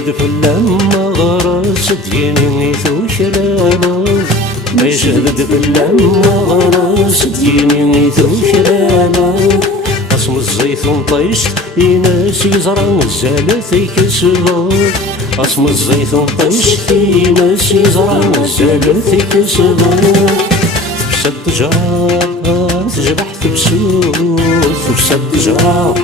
يشهد في اللمة غرس ديني ثوشلالو ما يشهد في اللمة غرس ديني ثوشلالو قسم الزيتون طيشت يناس يزرع الزالث يكسبو قسم الزيتون طيشت يناس يزرع الزالث يكسبو تبسد جرا تجبحت بسود تبسد جرا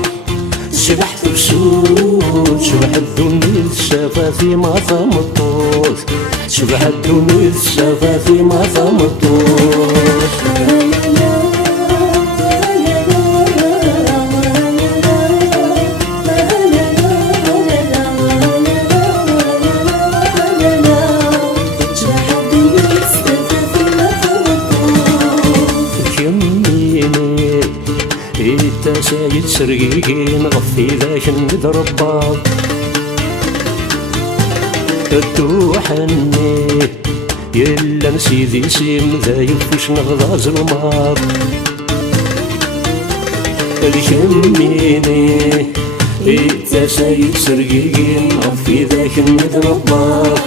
تجبحت بسود شبح الدنيا الشفافي ما ثمطوط شبح الدنيا الشفافي ما ثمطوط سايد سرقين غفي ذاك ندرباط توحني يلا نسيدي سيم ذا يفوش نغضاز الماط اليميني إتا سايد سرقين غفي ذاك ندرباط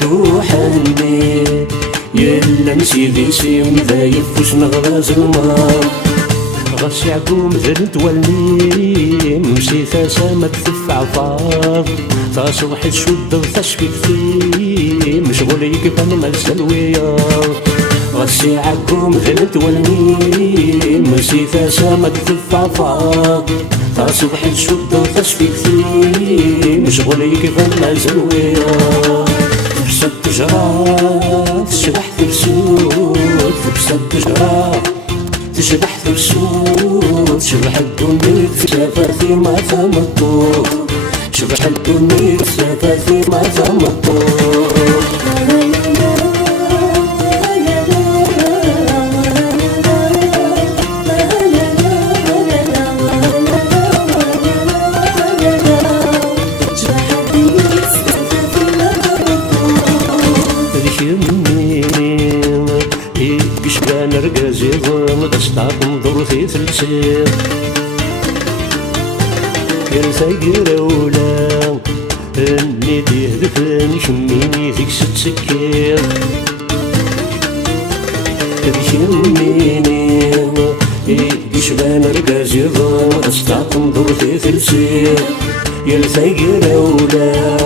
توحني يلا نسيدي سيم ذا يفوش نغضاز الماط غاس يعقوم ذن تولي مشي ثاسا تدفع فاض تصبح تشد وتشفي فيه مشغول يكفن مال سلوية غاس يعقوم ذن تولي مشي ثاسا تدفع فاض تصبح تشد وتشفي فيه مشغول يكفن مال سلوية تبسد تجرا تشبح تبسود تبسد تجرا تشبح بسود شبح الدنيا شفافي ما ثمطوط شبح الدنيا شفافي ما ثمطوط كشبان رقاز يظن قصطاق نظر في ثلسير يرثق رولا اني تهدفن شميني فيك ست سكير شميني كشبان رقاز يظن قصطاق نظر في ثلسير يرثق رولا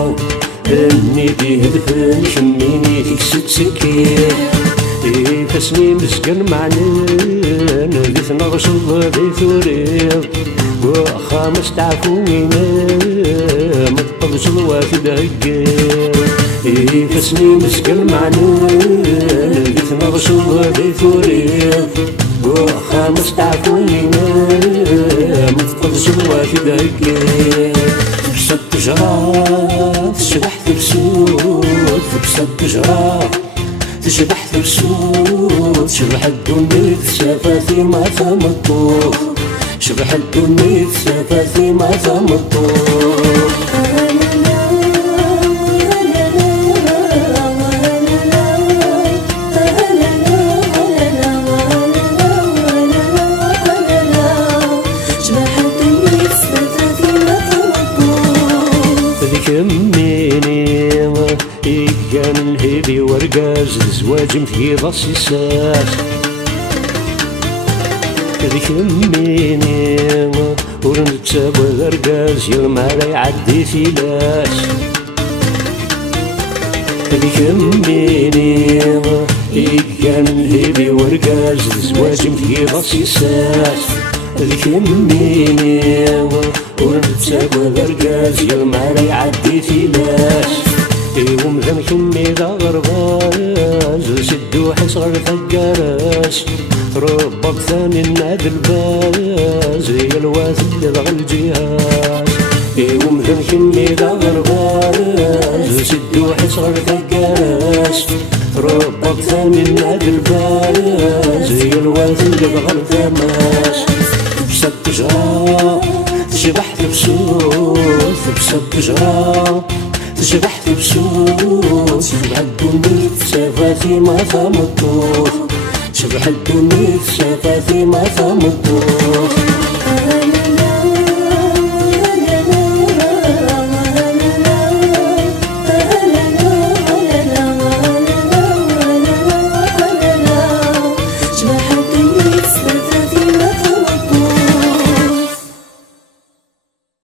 اني تهدفن شميني فيك ست سكير فاسمي مسكن معنان ذي نغصب ذي ثوريض وخا مستعفوين مطبس الوافد هكير فاسمي مسكن معنان ذي نغصب ذي ثوريض وخا مستعفوين مطبس الوافد هكير تبسد تجرا تشبح تبسود تبسد تجرا تشبح بسود شبح الدنيا شفافي ما ثمطوط شبح الدنيا شفافي ما ثمطوط كان الهيبي ورقاز الزواج مثقيض السيساس ذيك يميني ورنتساب ورقاز يرمى لا يعدي فيلاس ذيك يميني كان الهيبي ورقاز الزواج مثقيض السيساس ذيك يميني ورنتساب ورقاز يرمى لا يعدي فيلاس ومذن كمي ذا غرباز سدو حصر ثقاراس ربك ثاني الناد الباز يا الواثل ذا الجهاز ومذن كمي ذا غرباز سدو حصر ثقاراس ربك ثاني الناد الباز يا الواثل ذا التماس تبسد تجرا تشبح بسود تبسد تجرا تشبح بسود شبح الدنيا شفافي ما ثمطوط شبح الدنيا شفافي ما ثمطوط